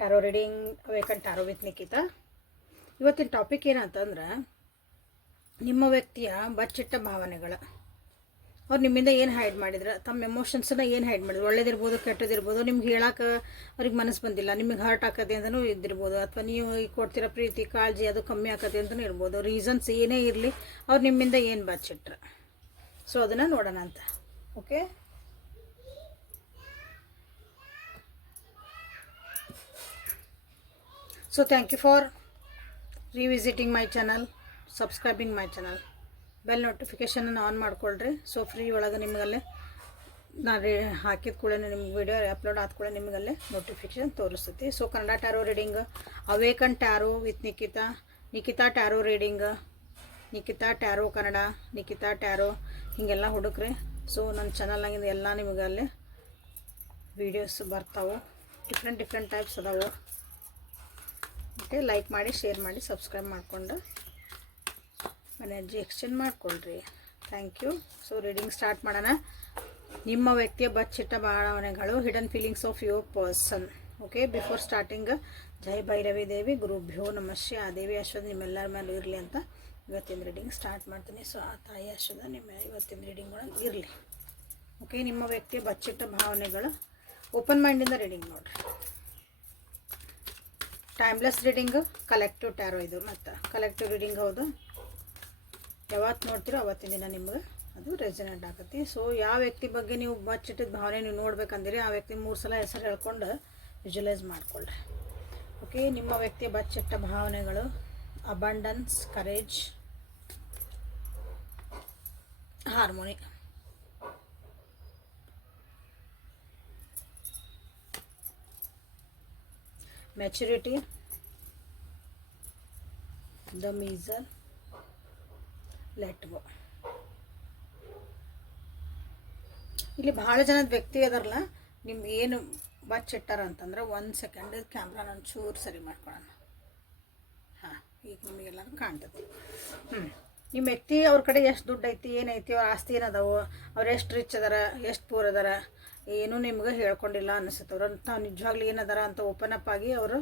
Tarot reading awaken tarot with Nikhita ಇವತ್ತಿನ topic ಏನಂತಂದ್ರೆ ನಿಮ್ಮ ವ್ಯಕ್ತಿಯ ಬಚ್ಚಿಟ್ಟ ಭಾವನೆಗಳು. ಅವ್ರು ನಿಮ್ಮಿಂದ ಏನು ಹೈಡ್ ಮಾಡಿದ್ರು? ತಮ್ಮ ಎಮೋಷನ್ಸನ್ನ ಏನು ಹೈಡ್ ಮಾಡಿದ್ರು? ಒಳ್ಳೇದಿರ್ಬೋದು, ಕೆಟ್ಟದಿರ್ಬೋದು, ನಿಮ್ಗೆ ಹೇಳಕ್ಕೆ ಅವ್ರಿಗೆ ಮನಸ್ಸು ಬಂದಿಲ್ಲ, ನಿಮಗೆ ಹರ್ಟ್ ಆಕತೆ ಅಂತಲೂ ಇದ್ದಿರ್ಬೋದು, ಅಥವಾ ನೀವು ಈಗ ಕೊಡ್ತಿರೋ ಪ್ರೀತಿ, ಕಾಳಜಿ ಅದು ಕಮ್ಮಿ ಆಕತೆ ಅಂತಲೂ ಇರ್ಬೋದು. ರೀಸನ್ಸ್ ಏನೇ ಇರಲಿ, ಅವ್ರು ನಿಮ್ಮಿಂದ ಏನು ಬಚ್ಚಿಟ್ರು? ಸೊ ಅದನ್ನು ನೋಡೋಣ ಅಂತ okay so thank you for revisiting my channel subscribing my channel bell ನೋಟಿಫಿಕೇಷನನ್ನು on ಮಾಡ್ಕೊಳ್ರಿ. ಸೊ ಫ್ರೀ ಒಳಗೆ ನಿಮಗಲ್ಲೇ ನಾನು ಹಾಕಿದ ಕೂಡ ನಿಮ್ಗೆ ವಿಡಿಯೋ ಅಪ್ಲೋಡ್ ಆದ ಕೂಡ ನಿಮಗಲ್ಲೇ notification ತೋರಿಸ್ತೈತಿ. So Kannada tarot reading awaken tarot with Nikhita Nikhita tarot reading Nikhita tarot Kannada Nikhita tarot ಹೀಗೆಲ್ಲ ಹುಡುಕ್ರಿ. ಸೊ ನನ್ನ ಚಾನಲ್ನಾಗಿಂದ ಎಲ್ಲ ನಿಮಗಲ್ಲೇ ವೀಡಿಯೋಸ್ ಬರ್ತಾವೆ. ಡಿಫ್ರೆಂಟ್ ಡಿಫ್ರೆಂಟ್ ಟೈಪ್ಸ್ ಅದಾವೆ. ಮತ್ತು ಲೈಕ್ ಮಾಡಿ ಶೇರ್ ಮಾಡಿ ಸಬ್ಸ್ಕ್ರೈಬ್ ಮಾಡಿಕೊಂಡು energy exchange ಮಾಡಿಕೊಳ್ರಿ. Thank you so reading start ಮಾಡೋಣ. ನಿಮ್ಮ ವ್ಯಕ್ತಿಯ ಬಚ್ಚಿಟ್ಟ ಭಾವನೆಗಳು hidden feelings of your person okay before starting ಜೈ ಭೈರವಿ ದೇವಿ, ಗುರುಭ್ಯೋ ನಮಸ್ಯ ಆ ದೇವಿ ಅಶ್ವದ ನಿಮ್ಮೆಲ್ಲರ ಮೇಲೆ ಇರಲಿ ಅಂತ ಇವತ್ತಿನ ರೀಡಿಂಗ್ ಸ್ಟಾರ್ಟ್ ಮಾಡ್ತೀನಿ. ಸೊ ಆ ತಾಯಿ ಅಶ್ವದ ನಿಮ್ಮ ಇವತ್ತಿನ ರೀಡಿಂಗ್ ಒಳಗೆ ಇರಲಿ. ಓಕೆ ನಿಮ್ಮ ವ್ಯಕ್ತಿಯ ಬಚ್ಚಿಟ್ಟ ಭಾವನೆಗಳು ಓಪನ್ ಮೈಂಡಿಂದ ರೀಡಿಂಗ್ ನೋಡಿರಿ. ಟೈಮ್ಲೆಸ್ ರೀಡಿಂಗ್ ಕಲೆಕ್ಟಿವ್ ಟ್ಯಾರೋ ಇದು ಮತ್ತು. ಕಲೆಕ್ಟಿವ್ ರೀಡಿಂಗ್ ಹೌದು. ಯಾವತ್ತು ನೋಡ್ತೀರೋ ಅವತ್ತಿನ ದಿನ ನಿಮ್ಗೆ ಅದು ರೆಸಿನೆಂಟ್ ಆಗತ್ತೆ. ಸೊ ಯಾವ ವ್ಯಕ್ತಿ ಬಗ್ಗೆ ನೀವು ಬಚ್ಚಿಟ್ಟಿದ ಭಾವನೆ ನೀವು ನೋಡ್ಬೇಕಂದಿರಿ, ಆ ವ್ಯಕ್ತಿ ಮೂರು ಸಲ ಹೆಸರು ಹೇಳ್ಕೊಂಡು ವಿಜುಲೈಸ್ ಮಾಡಿಕೊಳ್ಳ್ರಿ ಓಕೆ ನಿಮ್ಮ ವ್ಯಕ್ತಿಯ ಬಚ್ಚಿಟ್ಟ ಭಾವನೆಗಳು abundance courage harmony maturity the measure. Letter ಇಲ್ಲಿ ಭಾಳ ಜನದ ವ್ಯಕ್ತಿ ಅದಾರಲ್ಲ ನಿಮ್ಗೆ ಏನು ಬಚ್ಚಿಟ್ಟಾರ ಅಂತಂದ್ರೆ ಒಂದು ಸೆಕೆಂಡ್ ಕ್ಯಾಮ್ರಾ ನಾನು ಚೂರು ಸರಿ ಮಾಡ್ಕೊಳ್ಳೋಣ ಹಾಂ, ಈಗ ನಿಮಗೆಲ್ಲ ಕಾಣ್ತೈತಿ ಹ್ಞೂ ನಿಮ್ಮ ವ್ಯಕ್ತಿ ಅವ್ರ ಕಡೆ ಎಷ್ಟು ದುಡ್ಡು ಐತಿ ಏನೈತಿ, ಅವ್ರ ಆಸ್ತಿ ಏನದಾವು, ಅವ್ರು ಎಷ್ಟು ರಿಚ್ ಅದಾರ, ಎಷ್ಟು ಪೂರ್ ಅದಾರ ಏನೂ ನಿಮ್ಗೆ ಹೇಳ್ಕೊಂಡಿಲ್ಲ ಅನ್ನಿಸುತ್ತವ್ರು ತಾವು ನಿಜವಾಗ್ಲೂ ಏನದಾರ ಅಂತ ಓಪನ್ ಅಪ್ ಆಗಿ ಅವರು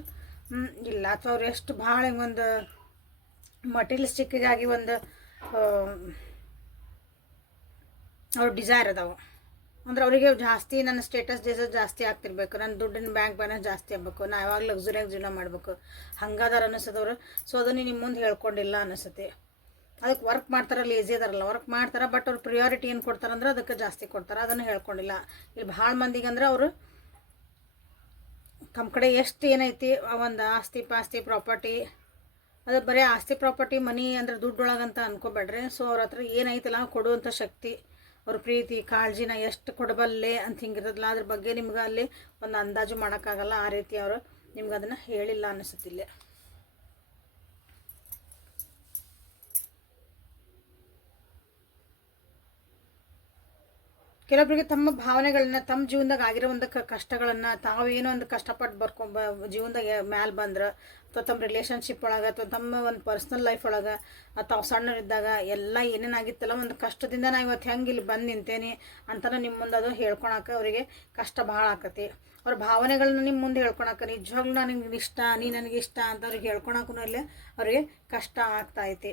ಇಲ್ಲ, ಅಥವಾ ಅವ್ರು ಎಷ್ಟು ಭಾಳ ಒಂದು ಮಟೀರಿಯಲಿಸ್ಟಿಕ್ಕಿಗಾಗಿ ಒಂದು ಅವ್ರ ಡಿಸೈರ್ ಅದಾವೆ. ಅಂದ್ರೆ ಅವರಿಗೆ ಜಾಸ್ತಿ ನನ್ನ ಸ್ಟೇಟಸ್ ಡಿಸೈಸ್ ಜಾಸ್ತಿ ಆಗ್ತಿರ್ಬೇಕು. ನನ್ನ ದುಡ್ಡಿನ ಬ್ಯಾಂಕ್ ಬ್ಯಾಲೆನ್ಸ್ ಜಾಸ್ತಿ ಆಗಬೇಕು. ನಾ ಯಾವಾಗ ಲಕ್ಸುರಿಯಾಗಿ ಜೀವನ ಮಾಡಬೇಕು. ಹಂಗಾದಾರ ಅನಿಸದವ್ರು ಸೊ ಅದನ್ನ ನಿಮ್ಮ ಮುಂದೆ ಹೇಳ್ಕೊಂಡಿಲ್ಲ ಅನಿಸುತ್ತೆ. ಅದಕ್ಕೆ ವರ್ಕ್ ಮಾಡ್ತಾರೆ ಲೇಜಿ ಅದಾರಲ್ಲ ವರ್ಕ್ ಮಾಡ್ತಾರೆ ಬಟ್ ಅವ್ರು ಪ್ರಿಯಾರಿಟಿ ಏನು ಕೊಡ್ತಾರಂದ್ರೆ ಅದಕ್ಕೆ ಜಾಸ್ತಿ ಕೊಡ್ತಾರೆ, ಅದನ್ನು ಹೇಳ್ಕೊಂಡಿಲ್ಲ. ಇಲ್ಲಿ ಭಾಳ ಮಂದಿಗೆ ಅಂದ್ರೆ ಅವರು ತಮ್ಮ ಕಡೆ ಎಷ್ಟು ಏನೈತಿ ಒಂದು ಆಸ್ತಿ ಪಾಸ್ತಿ ಪ್ರಾಪರ್ಟಿ ಅದು ಬರೀ ಆಸ್ತಿ ಪ್ರಾಪರ್ಟಿ ಮನಿ ಅಂದ್ರೆ ದುಡ್ಡೊಳಗಂತ ಅನ್ಕೋಬೇಡ್ರಿ. ಸೊ ಅವ್ರ ಹತ್ರ ಏನೈತಲ್ಲ ಕೊಡುವಂಥ ಶಕ್ತಿ, ಅವ್ರ ಪ್ರೀತಿ, ಕಾಳಜಿನ ಎಷ್ಟು ಕೊಡಬಲ್ಲೆ ಅಂತ ಹಿಂಗಿರ್ತದಲ್ಲ, ಅದ್ರ ಬಗ್ಗೆ ನಿಮ್ಗೆ ಅಲ್ಲಿ ಒಂದು ಅಂದಾಜು ಮಾಡೋಕ್ಕಾಗಲ್ಲ, ಆ ರೀತಿ ಅವರು ನಿಮ್ಗೆ ಅದನ್ನು ಹೇಳಿಲ್ಲ ಅನಿಸುತ್ತಿಲ್ಲ ಕೆಲವೊಬ್ಬರಿಗೆ ತಮ್ಮ ಭಾವನೆಗಳನ್ನ, ತಮ್ಮ ಜೀವನದಾಗ ಆಗಿರೋ ಒಂದು ಕಷ್ಟಗಳನ್ನು ತಾವೇನೋ ಒಂದು ಕಷ್ಟಪಟ್ಟು ಬರ್ಕೊಂಬ ಜೀವನದಾಗ ಮ್ಯಾಲೆ ಬಂದ್ರೆ, ಅಥವಾ ತಮ್ಮ ರಿಲೇಷನ್ಶಿಪ್ ಒಳಗೆ, ಅಥವಾ ತಮ್ಮ ಒಂದು ಪರ್ಸ್ನಲ್ ಲೈಫ್ ಒಳಗೆ ತಾವು ಸಣ್ಣರಿದ್ದಾಗ ಎಲ್ಲ ಏನೇನಾಗಿತ್ತಲ್ಲ ಒಂದು ಕಷ್ಟದಿಂದ ನಾ ಇವತ್ತು ಹೆಂಗೆ ಇಲ್ಲಿ ಬಂದು ನಿಂತೇನೆ ಅಂತಲೂ ನಿಮ್ಮ ಮುಂದೆ ಅದು ಹೇಳ್ಕೊಳಕ್ಕೆ ಅವರಿಗೆ ಕಷ್ಟ ಭಾಳ ಆಕತಿ. ಅವ್ರ ಭಾವನೆಗಳನ್ನ ನಿಮ್ಮ ಮುಂದೆ ಹೇಳ್ಕೊಳಕ್ಕೆ ನಿಜವಾಗ್ಲೂ ನನಗೆ ಇಷ್ಟ ನೀ ನನಗೆ ಇಷ್ಟ ಅಂತ ಅವ್ರಿಗೆ ಹೇಳ್ಕೊಳಕ್ಕೂ ಅಲ್ಲೇ ಅವರಿಗೆ ಕಷ್ಟ ಆಗ್ತಾೈತಿ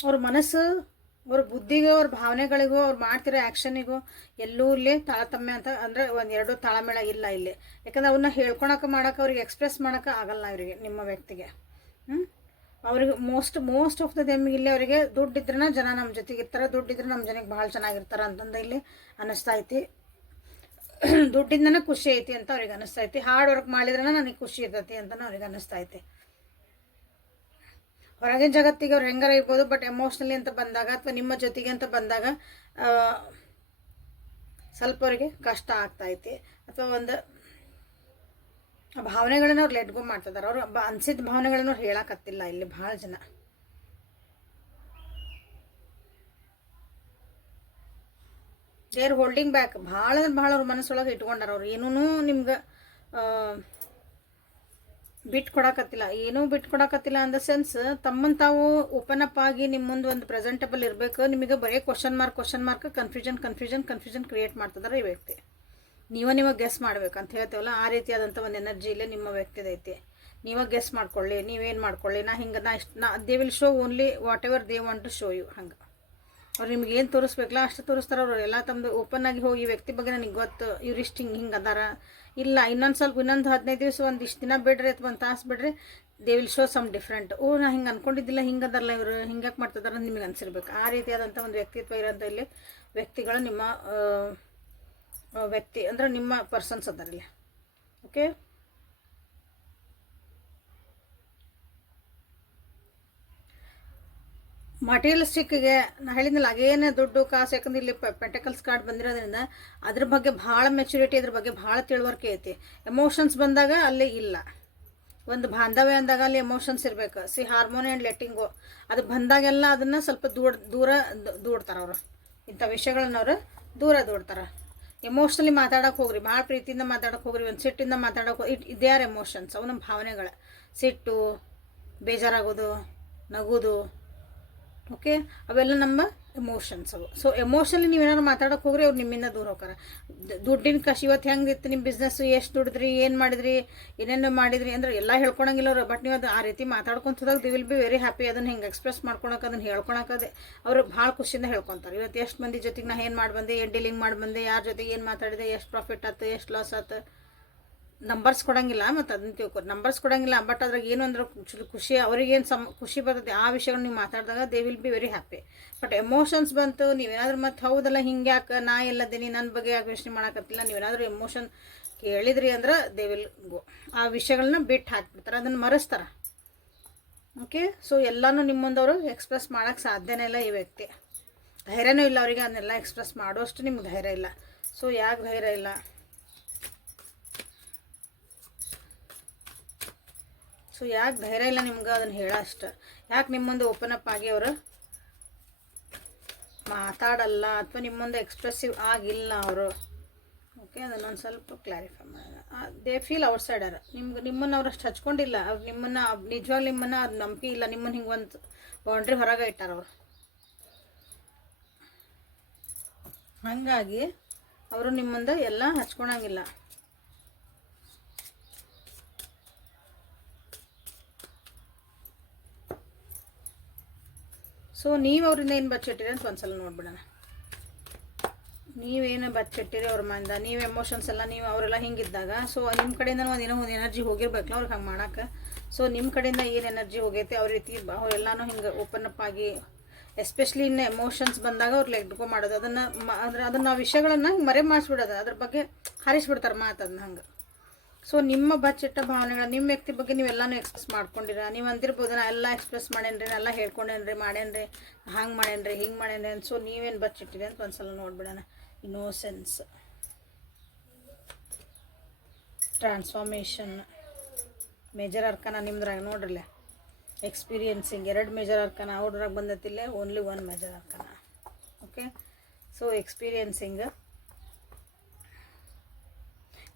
ಅವ್ರ ಮನಸ್ಸು ಅವ್ರ ಬುದ್ಧಿಗೂ, ಅವ್ರ ಭಾವನೆಗಳಿಗೂ, ಅವ್ರು ಮಾಡ್ತಿರೋ ಆ್ಯಕ್ಷನಿಗೂ ಎಲ್ಲೂ ಇಲ್ಲಿ ತಾರತಮ್ಯ ಅಂತ ಅಂದರೆ ಒಂದು ಎರಡು ತಾಳಮೇಳ ಇಲ್ಲ ಇಲ್ಲಿ. ಯಾಕಂದ್ರೆ ಅವನ್ನ ಹೇಳ್ಕೊಳಕ್ಕೆ ಮಾಡೋಕೆ, ಅವ್ರಿಗೆ ಎಕ್ಸ್ಪ್ರೆಸ್ ಮಾಡೋಕೆ ಆಗಲ್ಲ ಇವರಿಗೆ, ನಿಮ್ಮ ವ್ಯಕ್ತಿಗೆ. ಹ್ಞೂ ಅವ್ರಿಗೆ most most of the them ಇಲ್ಲಿ ಅವರಿಗೆ ದುಡ್ಡಿದ್ರನ ಜನ ನಮ್ಮ ಜೊತೆಗೆ ಇರ್ತಾರೆ, ದುಡ್ಡಿದ್ರೆ ನಮ್ಮ ಜನಕ್ಕೆ ಭಾಳ ಚೆನ್ನಾಗಿರ್ತಾರೆ ಅಂತಂದು ಇಲ್ಲಿ ಅನ್ನಿಸ್ತಾ ಐತಿ. ದುಡ್ಡಿಂದನೇ ಖುಷಿ ಐತಿ ಅಂತ ಅವ್ರಿಗೆ ಅನ್ನಿಸ್ತಾ ಐತಿ. ಹಾರ್ಡ್ ವರ್ಕ್ ಮಾಡಿದ್ರೆ ನನಗೆ ಖುಷಿ ಇರ್ತೈತಿ ಅಂತಲೂ ಅವ್ರಿಗೆ ಅನ್ನಿಸ್ತಾ ಐತಿ. ಹೊರಗಿನ ಜಗತ್ತಿಗೆ ಅವ್ರು ಹೆಂಗಾರ ಇರ್ಬೋದು ಬಟ್ ಎಮೋಷ್ನಲಿ ಅಂತ ಬಂದಾಗ ಅಥವಾ ನಿಮ್ಮ ಜೊತೆಗೆ ಅಂತ ಬಂದಾಗ ಸ್ವಲ್ಪ ಅವರಿಗೆ ಕಷ್ಟ ಆಗ್ತೈತಿ. ಅಥವಾ ಒಂದು ಭಾವನೆಗಳನ್ನು ಅವ್ರು ಲೆಟ್ಗೋ ಮಾಡ್ತಿದ್ದಾರೆ ಅವ್ರು ಅನ್ಸಿದ ಭಾವನೆಗಳನ್ನು ಅವ್ರು ಹೇಳಕತ್ತಿಲ್ಲ ಇಲ್ಲಿ ಭಾಳ ಜನ. ದೇ ಆರ್ ಹೋಲ್ಡಿಂಗ್ ಬ್ಯಾಕ್ ಭಾಳ ಭಾಳ ಅವ್ರ ಮನಸ್ಸೊಳಗೆ ಇಟ್ಕೊಂಡಾರ ಅವ್ರು. ಏನೂ ನಿಮ್ಗೆ ಬಿಟ್ಟು ಕೊಡಕತ್ತಿಲ್ಲ ಏನೂ ಬಿಟ್ಟು ಕೊಡಕತ್ತಿಲ್ಲ ಅಂದ ಸೆನ್ಸ್ ತಮ್ಮನ್ನು ತಾವು ಓಪನ್ ಅಪ್ ಆಗಿ ನಿಮ್ಮ ಮುಂದೆ ಒಂದು ಪ್ರೆಸೆಂಟಬಲ್ ಇರಬೇಕು, ನಿಮಗೆ ಬರೀ question mark question mark confusion confusion confusion create ಮಾಡ್ತಿದ್ದಾರೆ ಈ ವ್ಯಕ್ತಿ. ನೀವು ನೀವು ಗೆಸ್ ಮಾಡ್ಬೇಕು ಅಂತ ಹೇಳ್ತೇವಲ್ಲ, ಆ ರೀತಿಯಾದಂಥ ಒಂದು ಎನರ್ಜಿ ಇಲ್ಲೇ ನಿಮ್ಮ ವ್ಯಕ್ತಿದೈತಿ. ನೀವು ಗೆಸ್ ಮಾಡ್ಕೊಳ್ಳಿ, ನೀವೇನು ಮಾಡ್ಕೊಳ್ಳಿ, ನಾ ಹಿಂಗೆ, ನಾ ಇಷ್ಟು, ನಾ they will show only whatever they want to show you ಹಂಗೆ. ಅವ್ರು ನಿಮ್ಗೆ ಏನು ತೋರಿಸ್ಬೇಕಲ್ಲ, ಅಷ್ಟು ತೋರಿಸ್ತಾರೆ ಅವರು. ಎಲ್ಲ ತಮ್ಮದು ಓಪನ್ ಆಗಿ ಹೋಗಿ ವ್ಯಕ್ತಿ ಬಗ್ಗೆ ನನಗೆ ಗೊತ್ತು, ಇವ್ರು ಇಷ್ಟು ಹಿಂಗೆ ಹಿಂಗೆ ಅದಾರ ಇಲ್ಲ, ಇನ್ನೊಂದು ಸ್ವಲ್ಪ, ಇನ್ನೊಂದು ಹದಿನೈದು ದಿವಸ ಒಂದು ಇಷ್ಟು ದಿನ ಬಿಡ್ರಿ ಅಥವಾ ಒಂದು ತಾಸು ಬಿಡ್ರಿ they will show some different ಓ, ನಾ ಹಿಂಗೆ ಅನ್ಕೊಂಡಿದ್ದಿಲ್ಲ, ಹಿಂಗೆ ಅದಾರಲ್ಲ ಇವರು ಹಿಂಗ್ಯಾಕೆ ಮಾಡ್ತಿದಾರ ಅಂತ ನಿಮಗೆ ಅನ್ಸಿರ್ಬೇಕು. ಆ ರೀತಿಯಾದಂಥ ಒಂದು ವ್ಯಕ್ತಿತ್ವ ಇರೋಂಥ ಇಲ್ಲಿ ವ್ಯಕ್ತಿಗಳು ನಿಮ್ಮ ವ್ಯಕ್ತಿ, ಅಂದ್ರೆ ನಿಮ್ಮ ಪರ್ಸನ್ಸ್ ಅದಾರಿಲ್ಲ ಓಕೆ ಮಟೀರಿಯಲಿಸ್ಟಿಕ್ಗೆ ನಾ ಹೇಳಿದ್ನಲ್ಲ, ಅಗೇನೇ ದುಡ್ಡು, ಕಾಸು, ಯಾಕಂದ್ರೆ ಇಲ್ಲಿ ಪೆಂಟಕಲ್ಸ್ ಕಾರ್ಡ್ ಬಂದಿರೋದ್ರಿಂದ ಅದ್ರ ಬಗ್ಗೆ ಭಾಳ ಮೆಚುರಿಟಿ ಅದ್ರ ಬಗ್ಗೆ ಭಾಳ ತಿಳುವಳಿಕೆ ಐತಿ. ಎಮೋಷನ್ಸ್ ಬಂದಾಗ ಅಲ್ಲಿ ಇಲ್ಲ. ಒಂದು ಬಾಂಧವ್ಯ ಅಂದಾಗ ಅಲ್ಲಿ ಎಮೋಷನ್ಸ್ ಇರಬೇಕು. ಸಿ ಹಾರ್ಮೋನಿ ಆ್ಯಂಡ್ ಲೆಟ್ಟಿಂಗು ಅದು ಬಂದಾಗೆಲ್ಲ ಅದನ್ನು ಸ್ವಲ್ಪ ದೂಡ ದೂರ ದೂಡ್ತಾರೆ ಅವರು. ಇಂಥ ವಿಷಯಗಳನ್ನ ಅವರು ದೂರ ದೂಡ್ತಾರೆ. ಎಮೋಷ್ನಲಿ ಮಾತಾಡೋಕೆ ಹೋಗ್ರಿ. ಭಾಳ ಪ್ರೀತಿಯಿಂದ ಮಾತಾಡೋಕೆ ಹೋಗ್ರಿ. ಒಂದು ಸಿಟ್ಟಿಂದ ಮಾತಾಡೋಕೆ ಇಟ್ ಇದೇ ಆರ್ ಎಮೋಷನ್ಸ್ ಅವನ ಭಾವನೆಗಳು. ಸಿಟ್ಟು, ಬೇಜಾರಾಗೋದು, ನಗೋದು ಓಕೆ ಅವೆಲ್ಲ ನಮ್ಮ ಎಮೋಷನ್ಸ್ ಅವು. ಸೊ ಎಮೋಷನಲಿ ನೀವೇನಾದ್ರು ಮಾತಾಡೋಕೆ ಹೋಗ್ರಿ, ಅವ್ರು ನಿಮ್ಮಿಂದ ದೂರ ಹೋಗ್ತಾರೆ. ದುಡ್ಡಿನ ಕಷ್ಟ ಇವತ್ತು ಹೆಂಗೆ ಇತ್ತು ನಿಮ್ಮ ಬಿಸ್ನೆಸ್ ಎಷ್ಟು ದುಡಿದ್ರಿ, ಏನು ಮಾಡಿದ್ರಿ, ಏನೇನು ಮಾಡಿದ್ರಿ ಅಂದ್ರೆ ಎಲ್ಲ ಹೇಳ್ಕೊಳಂಗಿಲ್ಲ ಅವ್ರು ಬಟ್ ನೀವು ಅದು ಆ ರೀತಿ ಮಾತಾಡ್ಕೊಂತದಾಗ they will be very happy ಅದನ್ನು ಹಿಂಗೆ ಎಕ್ಸ್ಪ್ರೆಸ್ ಮಾಡ್ಕೊಳಕ್ಕೆ ಅದನ್ನು ಹೇಳ್ಕೊಳಕ್ಕೆ ಅವ್ರು ಭಾಳ ಖುಷಿಯಿಂದ ಹೇಳ್ಕೊತಾರೆ ಇವತ್ತು ಎಷ್ಟು ಮಂದಿ ಜೊತೆಗೆ ನಾ ಏನು ಮಾಡಿ ಬಂದೆ ಏನು ಡೀಲಿಂಗ್ ಮಾಡಿ ಬಂದೆ ಯಾರ ಜೊತೆಗೆ ಏನು ಮಾತಾಡಿದೆ, ಎಷ್ಟು ಪ್ರಾಫಿಟ್ ಆಯ್ತು ಎಷ್ಟು ಲಾಸ್ ಆಯ್ತು ನಂಬರ್ಸ್ ಕೊಡಂಗಿಲ್ಲ ಮತ್ತು ಅದನ್ನ ತಿಳ್ಕೊ. ನಂಬರ್ಸ್ ಕೊಡಂಗಿಲ್ಲ ಬಟ್ ಅದ್ರಾಗ ಏನು ಅಂದ್ರೆ ಖುಷಿ, ಅವ್ರಿಗೇನು ಸಮ, ಖುಷಿ ಬರ್ತದೆ, ಆ ವಿಷಯಗಳು ನೀವು ಮಾತಾಡಿದಾಗ they will be very happy but emotions ಬಂತು, ನೀವೇನಾದ್ರೂ ಮತ್ತು ಹೌದಲ್ಲ, ಹಿಂಗೆ ಯಾಕೆ, ನಾ ಎಲ್ಲದೀನಿ ನನ್ನ ಬಗ್ಗೆ ಯಾಕೆ ಯೋಚನೆ ಮಾಡೋಕತ್ತಿಲ್ಲ, ನೀವೇನಾದರೂ ಎಮೋಷನ್ ಕೇಳಿದ್ರಿ ಅಂದ್ರೆ ದೇ ವಿಲ್ ಗೋ ಆ ವಿಷಯಗಳನ್ನ ಬಿಟ್ಟು ಹಾಕ್ಬಿಡ್ತಾರೆ, ಅದನ್ನು ಮರೆಸ್ತಾರೆ. ಓಕೆ ಸೊ ಎಲ್ಲನೂ ನಿಮ್ಮೊಂದವರು ಎಕ್ಸ್ಪ್ರೆಸ್ ಮಾಡೋಕ್ಕೆ ಸಾಧ್ಯನೇ ಇಲ್ಲ ಈ ವ್ಯಕ್ತಿ. ಧೈರ್ಯನೂ ಇಲ್ಲ ಅವರಿಗೆ, ಅದನ್ನೆಲ್ಲ ಎಕ್ಸ್ಪ್ರೆಸ್ ಮಾಡೋಷ್ಟು ನಿಮ್ಗೆ ಧೈರ್ಯ ಇಲ್ಲ. ಸೊ ಯಾಕೆ ಧೈರ್ಯ ಇಲ್ಲ? ಸೊ ಯಾಕೆ ಧೈರ್ಯ ಇಲ್ಲ ನಿಮ್ಗೆ? ಅದನ್ನು ಹೇಳೋ ಅಷ್ಟ. ಯಾಕೆ ನಿಮ್ಮ ಮುಂದೆ ಓಪನ್ ಅಪ್ ಆಗಿ ಅವರು ಮಾತಾಡಲ್ಲ ಅಥವಾ ನಿಮ್ಮೊಂದು ಮುಂದೆ ಎಕ್ಸ್ಪ್ರೆಸಿವ್ ಆಗಿಲ್ಲ ಅವರು? ಓಕೆ ಅದನ್ನೊಂದು ಸ್ವಲ್ಪ ಕ್ಲಾರಿಫೈ ಮಾಡೋಣ. ದೇ ಫೀಲ್ ಔಟ್ ಸೈಡರ್ ನಿಮ್ಗೆ, ನಿಮ್ಮನ್ನು ಅವ್ರು ಅಷ್ಟು ಹಚ್ಕೊಂಡಿಲ್ಲ. ಅವ್ರು ನಿಮ್ಮನ್ನು ನಿಜವಾಗ್ಲೂ ನಿಮ್ಮನ್ನು ಅದು ನಂಬಿಕೆ ಇಲ್ಲ. ನಿಮ್ಮನ್ನು ಹಿಂಗೆ ಒಂದು ಬೌಂಡ್ರಿ ಹೊರಗೆ ಇಟ್ಟಾರ ಅವರು. ಹಾಗಾಗಿ ಅವರು ನಿಮ್ಮ ಮುಂದೆ ಎಲ್ಲ ಹಚ್ಕೊಳಂಗಿಲ್ಲ ಸೊ ನೀವು ಅವರಿಂದ ಏನು ಬಚ್ಚಿಟ್ಟಿರಿ ಅಂತ ಒಂದ್ಸಲ ನೋಡ್ಬಿಡೋಣ. ನೀವೇನು ಬಚ್ಚಿಟ್ಟಿರಿ ಅವ್ರ ಮಂದ ನೀವು ಎಮೋಷನ್ಸ್ ಎಲ್ಲ, ನೀವು ಅವರೆಲ್ಲ ಹಿಂಗಿದ್ದಾಗ ಸೊ ನಿಮ್ಮ ಕಡೆಯಿಂದ ಒಂದು ಏನೋ ಒಂದು ಎನರ್ಜಿ ಹೋಗಿರ್ಬೇಕಲ್ಲ ಅವ್ರಿಗೆ ಹಂಗೆ ಮಾಡೋಕೆ. ಸೊ ನಿಮ್ಮ ಕಡೆಯಿಂದ ಏನು ಎನರ್ಜಿ ಹೋಗೈತೆ, ಅವ್ರ ರೀತಿ ಅವರೆಲ್ಲನೂ ಹಿಂಗೆ ಓಪನ್ ಅಪ್ ಆಗಿ ಎಸ್ಪೆಷಲಿ ಇನ್ನು ಎಮೋಷನ್ಸ್ ಬಂದಾಗ ಅವ್ರು ಲೆಗ್ಡ್ಕೋ ಮಾಡೋದು. ಅದನ್ನು ಅಂದರೆ, ಅದನ್ನು ವಿಷಯಗಳನ್ನು ಮರೆ ಮಾಡಿಸ್ಬಿಡೋದು ಅದ್ರ ಬಗ್ಗೆ ಹರಿಸ್ಬಿಡ್ತಾರೆ ಮಾತು ಅದನ್ನ ಹಂಗೆ. ಸೊ ನಿಮ್ಮ ಬಚ್ಚಿಟ್ಟ ಭಾವನೆಗಳು, ನಿಮ್ಮ ವ್ಯಕ್ತಿ ಬಗ್ಗೆ ನೀವೆಲ್ಲನೂ ಎಕ್ಸ್ಪ್ರೆಸ್ ಮಾಡ್ಕೊಂಡಿರ? ನೀವು ಅಂದಿರ್ಬೋದು, ನಾ ಎಲ್ಲ ಎಕ್ಸ್ಪ್ರೆಸ್ ಮಾಡೇನ್ರಿ ಎಲ್ಲ ಹೇಳ್ಕೊಂಡೇನ್ರಿ, ಮಾಡೇನ್ರಿ, ಹಂಗೆ ಮಾಡೇನ್ರಿ, ಹಿಂಗೆ ಮಾಡೇನ್ರಿ ಅಂತ. ಸೊ ನೀವೇನು ಬಚ್ಚಿಟ್ಟಿರಿ ಅಂತ ಒಂದ್ಸಲ ನೋಡ್ಬಿಡೋಣ. ಇನ್ನೋಸೆನ್ಸ್ ಟ್ರಾನ್ಸ್ಫಾರ್ಮೇಷನ್ ಮೇಜರ್ ಅರ್ಕನ ನಿಮ್ದ್ರಾಗ ನೋಡ್ರಲ್ಲ? ಎಕ್ಸ್ಪೀರಿಯನ್ಸಿಂಗ್ ಎರಡು ಮೇಜರ್ ಅರ್ಕನ ಅವ್ರದ್ರಾಗ ಬಂದತಿಲ್ಲೇ only one major arcana okay so experiencing